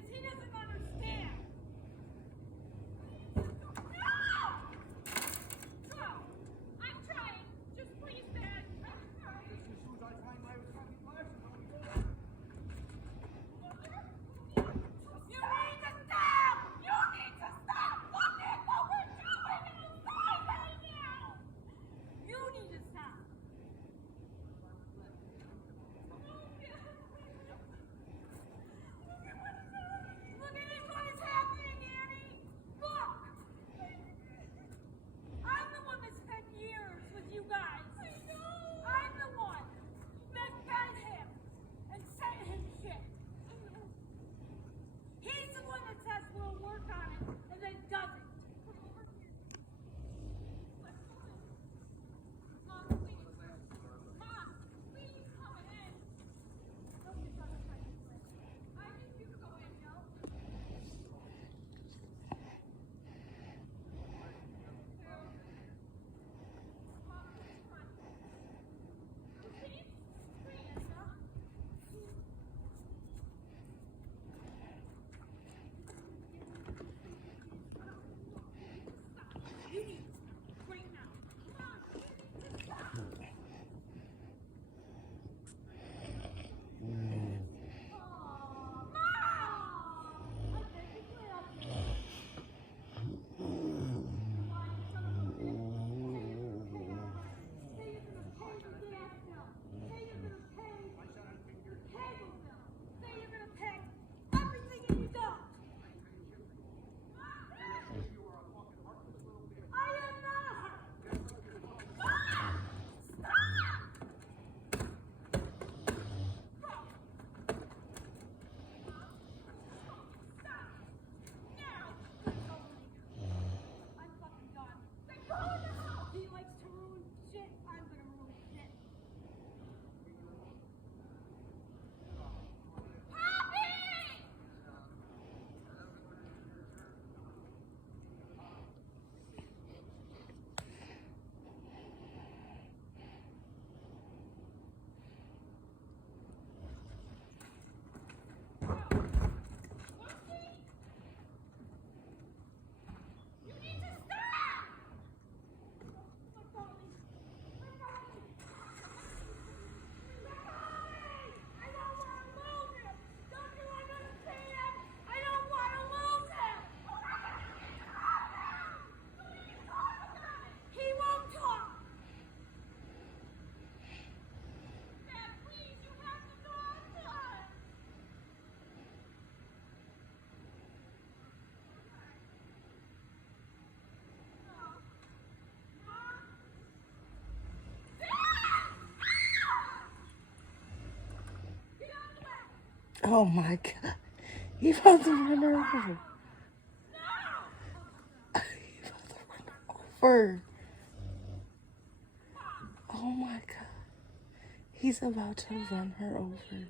because he doesn't understand. No! I'm trying. Just please, Dad. I'm trying. As soon as I find my fucking glasses, I'm gonna go there. You need to stop! You need to stop! Look at what we're doing outside right now! You need to stop! Look at what is happening, Annie! Look! I'm the one that spent years with you guys. I know! I'm the one that fed him and sent him shit. He's the one that says we'll work on it and then doesn't. Mom, please. Mom, please come in. Don't get on the side of the list. I need you to go in, no? Mom, please come on. Please? Please, huh? You need to right now. Mom, you need to stop. Mom! I bet you quit up here. Why, you son of a bitch. Say you're gonna pay the gas bill. Say you're gonna pay the cable bill. Say you're gonna pay everything and you don't. I am not a heart. Mom! Stop! Stop! Now! I'm fucking done. Then go in the house! He likes to ruin shit. I'm gonna ruin shit. Poppy! You need to stop! My darling. My darling. My darling! I don't want to lose him! Don't you understand? I don't want to lose him! He won't talk! Dad, please, you have to go outside! Oh my God. He about to run her over. He about to run her over. Oh my God. He's about to run her over.